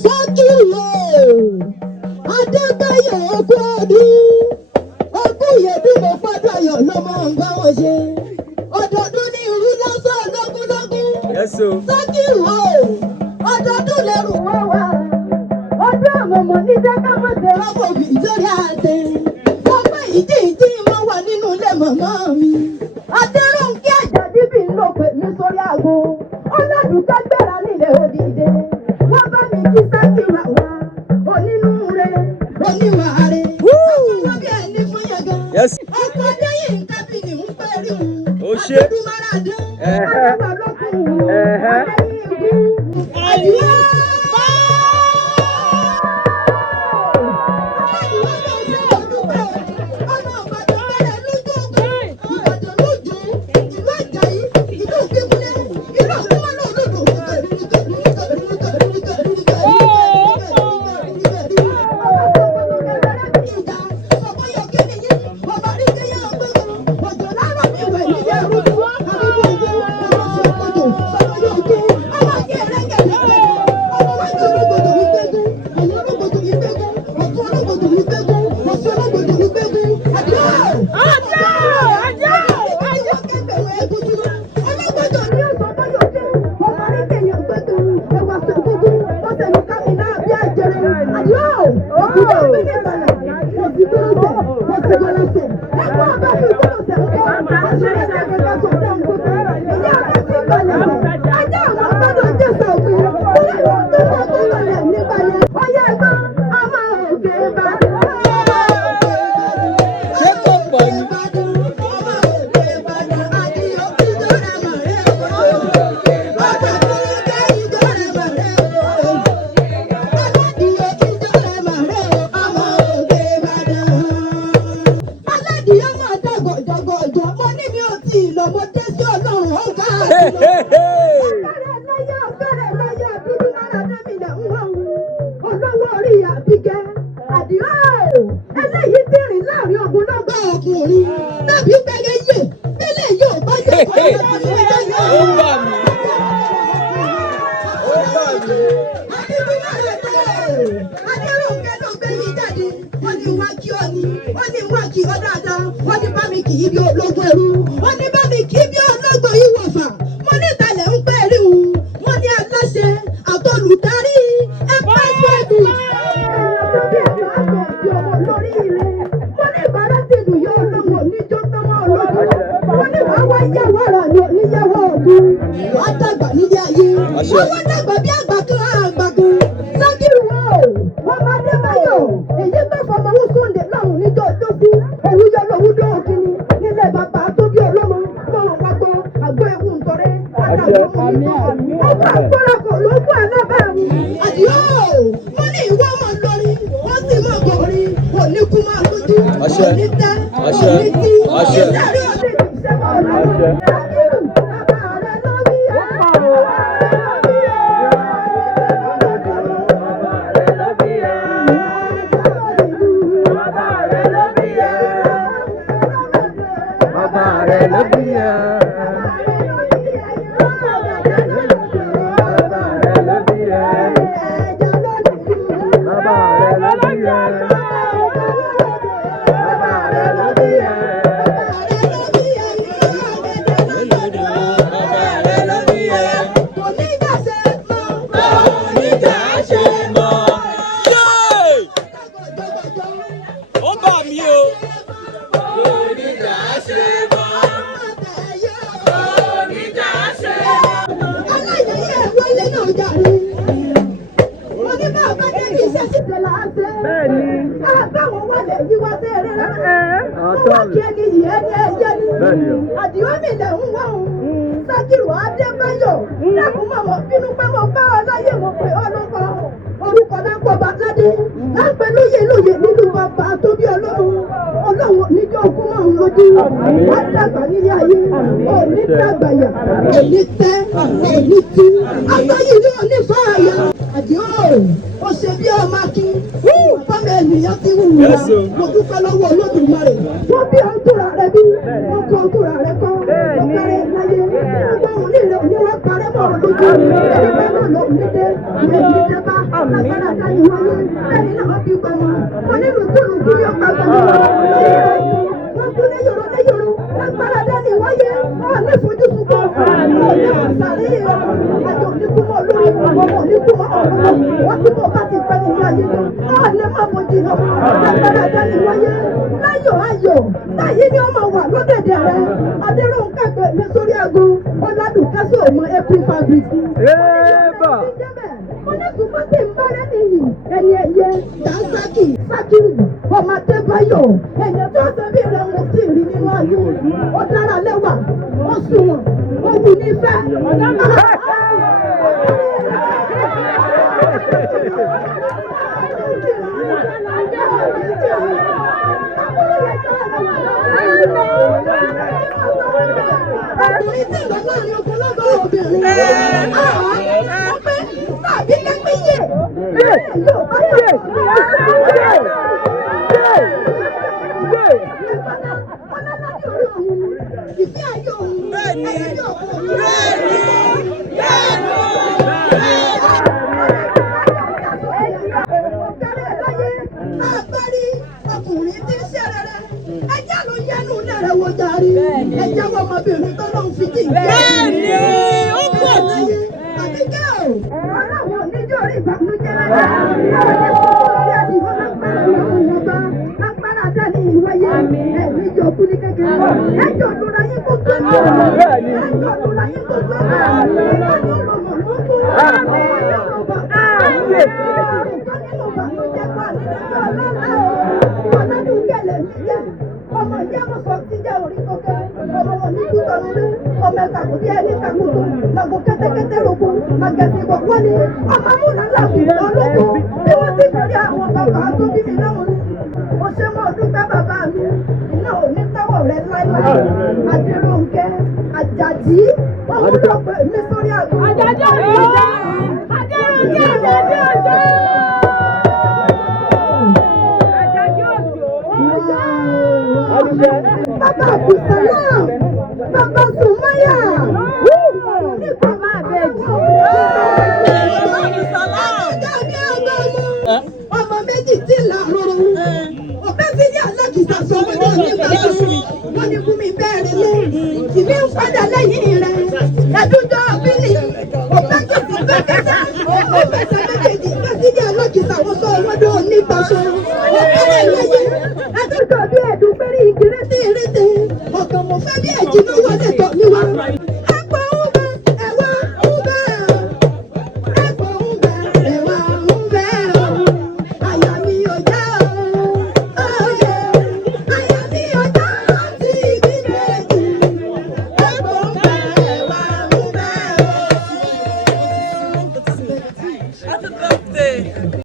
Sọ́kìlò Adébáyọ̀ ọkọ̀ ọdún ọkọ̀ yẹ̀bí mo fàdáyọ̀ lọ́mọ nǹkan wọn ṣe ọdọọdún ní irú lọ́sọ̀ lọ́gúnlọ́gún Sọ́kìlò ọdọọdún lẹ́rù wọ́n wà ọdún àmọ̀mọ̀ ní dákámọ́tẹ́ rọ́pò Victoria àtẹ wọ́n pẹ́ ìdí mo wà nínú ilé màmá mi Adéròǹkẹ́ Àjàdí bí ń lò pé mi sórí aago ọlọ́dúnkẹ́ gbéra nílé òdìdé wọ́n bá mi kí Sákìrà wá onínúure oníwàáre ọkọ̀ bí ẹni fún yẹn gan ọkọ̀ adéyìn nǹkan bí ní ń pẹ́ rí òun ọdún máradé àdúrà lọ́kùnrin adéyìn ìlú àdúrà. Parẹ́ olójú ẹni bẹ́ẹ̀ náà ló ní dé èyí dé bá lágbára dání wáyé bẹ́ẹ̀ni náà bí gbọmọ wọn ní lùkúlùkú yóò pa gbọmọ wọn kú léyòrò lágbára dání wáyé wọn ní fojúsùn kọ wọn ní fòsàrí àjọ oníkúmọ lórí ọmọ oníkúmọ ọ̀rọ̀ wọn tí mo bá ti pẹ́ nínú ayé lọ wọn lè má fojú hàn lágbára dání wáyé láyọ̀ ayọ̀ láyé ni ọmọ wà lọ́dẹ̀dẹ̀ rẹ adéròǹkà gbé mi sórí aago ọ̀làdùnkẹ́sọ̀ ọmọ april fabric. Onísùnmọ́ tí ń bá rẹ́ nìyí ẹni ẹ̀yẹ Dànsákì Sákìrù ọmọ Adébáyọ̀ ẹ̀yẹ tó ṣe bí rẹ̀ mo sì rí nínú ayé ó dára lẹ́wà ó sunwọ̀n ó wù nífẹ̀ẹ́. Ọkùnrin tí ìgbà náà ní ogunlọ́gọ̀ obìnrin. Ọpẹ́ tàbí kẹ́kẹ́ yé. Yóò bá yẹ. Ìfẹ́ ayé òun. Bẹ́ẹ̀ni. Agbárí ọkùnrin tí ń ṣe rere. Ẹjẹ́ ló yẹnu lẹ́rẹ̀ wo jàre. Ẹjẹ́ wọ ọmọbìnrin tó lóun fi jì. Bẹ́ẹ̀ni, ó pọ̀ jù. Àbíkẹ́ o. Ọlọ́run oníjó orí ìbànújẹ́ rẹ̀. Lágbára dání ìwáyé. Ẹ̀mí jọ kú ní kékeré. Ẹjọ́ lóra yín kó tó. Ẹjọ́ lóra yín kó tó. Ẹjọ́ lọ́mọ ló kú. Ọmọ ìyá wọn sọ ti jẹ́ orí kọ́kẹ́, ọmọ wọn ní kútọ́nù rí, ọmọ ẹ̀ka kò bí ẹni kàkútù, màgò kẹ́tẹ́kẹ́tẹ́ rògbò, màgẹ̀sì bọ̀ wọ́n ni, ọmọ múnà láti olóko, bí wọ́n ti fẹ́rẹ́ àwọn bàbá tó bí mi náà ni. Mo ṣe mọ́ dúpẹ́ bàbá mi, iná ò ní táwọ̀ rẹ̀ láíláí, Adéròǹkẹ́, Àjàdí, òun ló pè mí sórí àgbo. Àjàdí òjò! Adéròǹkẹ́ Àjàdí òjò! Bàbá Abdulsalam, Bàbá Sùmáyà, ní bàbá Abẹ́jì. Ọmọ méjì tí là rọrùn. Ọ̀pẹ́ sí ní alákìsà sọ wọ́n ní onígbà sọ̀rọ̀. Wọ́n ní kú mi bẹ́ẹ̀rẹ̀ lé. Ìbí ń padà lẹ́yìn rẹ̀. Ẹ̀dúnjọ́ bílì. Ọ̀pẹ́ kìsì bẹ́kẹ́sà. Ọ̀pẹ́ sọ méjèèjì. Ọ̀pẹ́ sí ní alákìsà wọ́n sọ wọ́n ní onígbà sọ̀rọ̀. Ọ̀pẹ́ lẹ́yìn. Ẹ̀dúnjọ́ bí ẹ̀dùn pẹ́rí ìkírẹ́tì ìrètè. Ọ̀kan mo fẹ́ bí ẹ̀jì ló wọlé tọ̀.